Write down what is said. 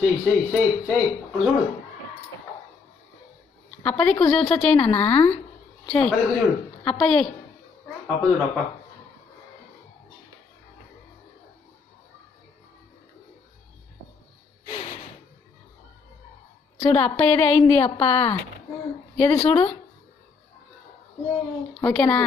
చెయ్యి ఇప్పుడు చూడు. అప్పది కూర్చోవచ్చా? చేయి నాన్న, చేయి. చూడు అప్ప చేయి. అప్ప చూడు. అప్ప చూడు అప్ప ఏది అయింది. అప్ప ఏది చూడు. ఓకేనా?